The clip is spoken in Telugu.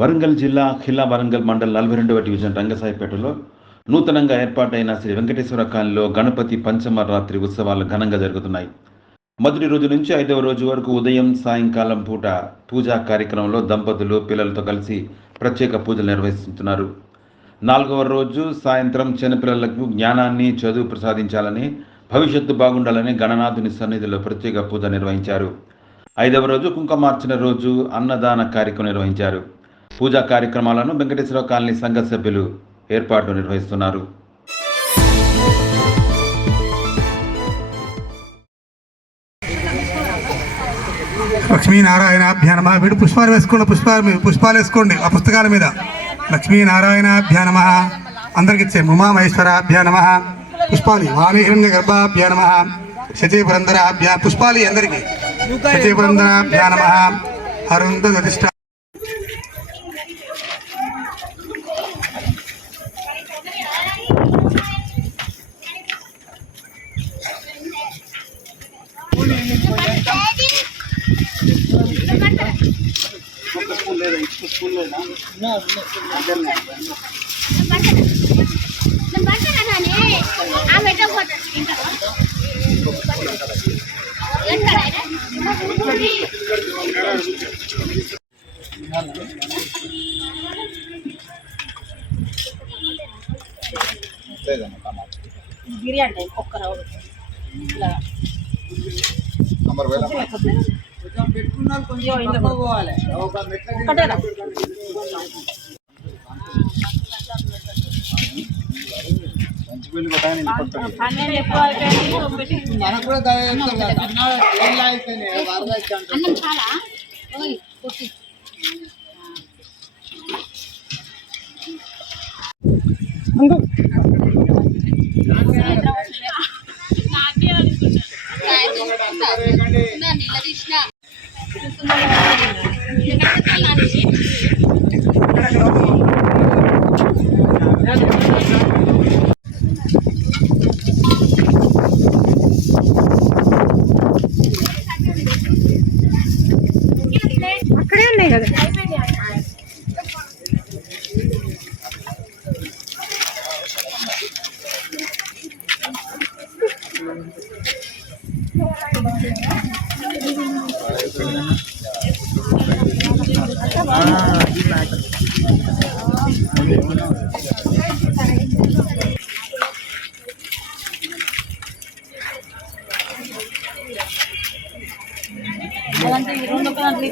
వరంగల్ జిల్లా ఖిల్లా వరంగల్ మండల్ 42వ డివిజన్ రంగసాయిపేటలో నూతనంగా ఏర్పాటైన శ్రీ వెంకటేశ్వర కాలనీలో గణపతి పంచమ రాత్రి ఉత్సవాలు ఘనంగా జరుగుతున్నాయి. మొదటి రోజు నుంచి 5వ రోజు వరకు ఉదయం సాయంకాలం పూట పూజా కార్యక్రమంలో దంపతులు పిల్లలతో కలిసి ప్రత్యేక పూజలు నిర్వహిస్తున్నారు. 4వ రోజు సాయంత్రం చిన్నపిల్లలకు జ్ఞానాన్ని చదువు ప్రసాదించాలని, భవిష్యత్తు బాగుండాలని గణనాథుని సన్నిధిలో ప్రత్యేక పూజ నిర్వహించారు. 5వ రోజు కుంకుమార్చన రోజు అన్నదాన కార్యక్రమం నిర్వహించారు. పూజా కార్యక్రమాలను వెంకటేశ్వర కాలనీ సంఘ సభ్యులు ఏర్పాట్లు నిర్వహిస్తున్నారు. లక్ష్మీనారాయణాభ్యా నమః. వీడు పుష్పాలు వేసుకోండి, పుష్పాలు వేసుకోండి ఆ పుస్తకాల మీద. లక్ష్మీనారాయణాభ్యా నమః. అందరికి ఇచ్చే ఉమామహేశ్వరాభ్యా నమః. పుష్పాలి వాణి హిరణ్య గర్భాభ్యా నమః. శచీపురంధరాభ్యా పుష్పాలి అందరికి. శచీపురంధరాభ్యా నమః. అరుంధతిష్ట బిర్యానీ ఒక్క రవ్వ పెట్టుకున్నారు. కొంచెం పోవాలి ఒకటేనా మనకు కూడా అన్నం చాలా అక్కడే ఉన్నాయి కదా. అదంటే 2 గంటలు